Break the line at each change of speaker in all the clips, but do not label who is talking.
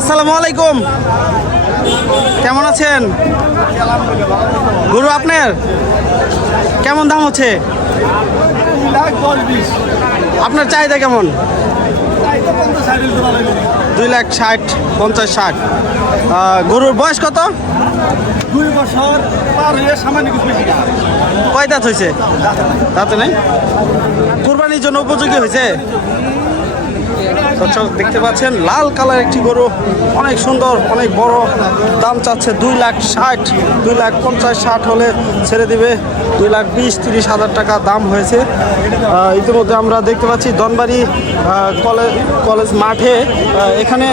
আসসালামু আলাইকুম। কেমন আছেন? গুরু আপনার? কেমন দাম হচ্ছে? আপনার চাহিদা কেমন? দুই লাখ ষাট, পঞ্চাশ ষাট। গরুর বয়স কত?
দুই বছর সামান্য
কয় দাঁত হয়েছে? দাঁত নেই? কুরবানির জন্য উপযোগী হয়েছে? দর্শক দেখতে পাচ্ছেন, লাল কালার একটি গরু। অনেক সুন্দর, অনেক বড়। দাম চাচ্ছে দুই লাখ ষাট, দুই লাখ পঞ্চাশ ষাট হলে ছেড়ে দিবে। দুই লাখ বিশ, তিরিশ হাজার টাকা দাম হয়েছে। ইতিমধ্যে আমরা দেখতে পাচ্ছি ধনবাড়ি কলেজ কলেজ মাঠে এখানে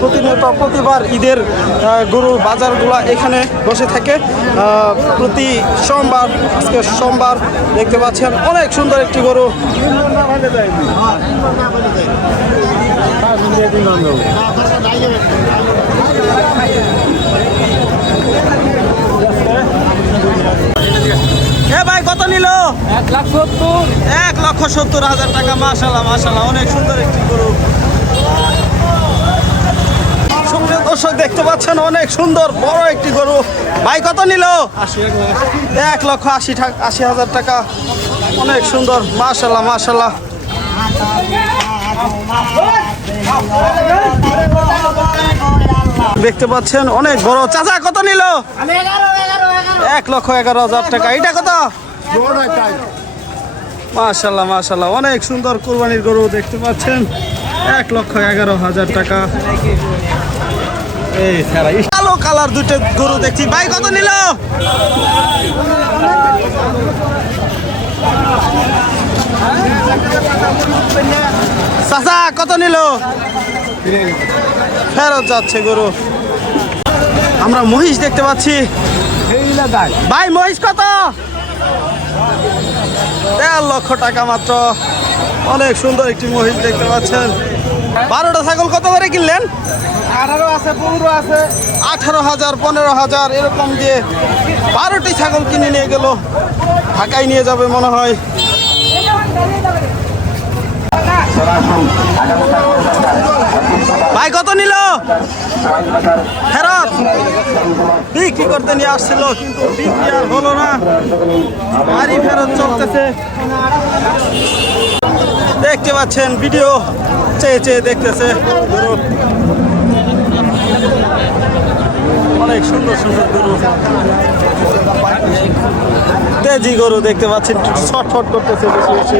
প্রতিনিয়ত প্রতিবার ঈদের গরুর বাজারগুলো এখানে বসে থাকে। প্রতি সোমবার, আজকে সোমবার দেখতে পাচ্ছেন অনেক সুন্দর একটি গরু। এ ভাই কত নিল?
এক লাখ সত্তর।
এক লক্ষ সত্তর হাজার টাকা অনেক সুন্দর একটি গরু। সুপ্রিয় দর্শক দেখতে পাচ্ছেন অনেক সুন্দর বড় একটি গরু। ভাই কত নিল? এক লক্ষ আশি আশি হাজার টাকা অনেক সুন্দর মাশাল্লাহ মাশাল্লাহ দেখতে পাচ্ছেন অনেক বড়। চাচা কত নিল? এক লক্ষ এগারো হাজার টাকা। এটা কত? মাশাল্লাহ মাশাল্লাহ। অনেক সুন্দর কোরবানির গরু দেখতে পাচ্ছেন। এক লক্ষ এগারো হাজার টাকা। এই কালো কালার দুটো গরু দেখছি। ভাই কত নিল? চাচা কত নিল? ফেরত যাচ্ছে গরু। আমরা মহিষ দেখতে পাচ্ছি। ভাই মহিষ কত? দেড় লক্ষ টাকা মাত্র। অনেক সুন্দর একটি মহিষ দেখতে পাচ্ছেন। বারোটা ছাগল কত করে কিনলেন?
আঠারো আছে পনেরো আছে।
আঠারো হাজার পনেরো হাজার এরকম দিয়ে বারোটি ছাগল কিনে নিয়ে গেল। ঢাকায় নিয়ে যাবে মনে হয়। ভাই, কত নিল? ফেরত। বিক্রি করতে নিয়ে আসছিল? কিন্তু বিক্রি আর হলো না? বাড়ি ফেরত চলতেছে। দেখতে পাচ্ছেন, ভিডিও চেয়ে চেয়ে দেখতেছে। সুন্দর সুন্দর গরু। তেজি গরু দেখতে পাচ্ছেন ছটফট করতেছে বেশি বেশি।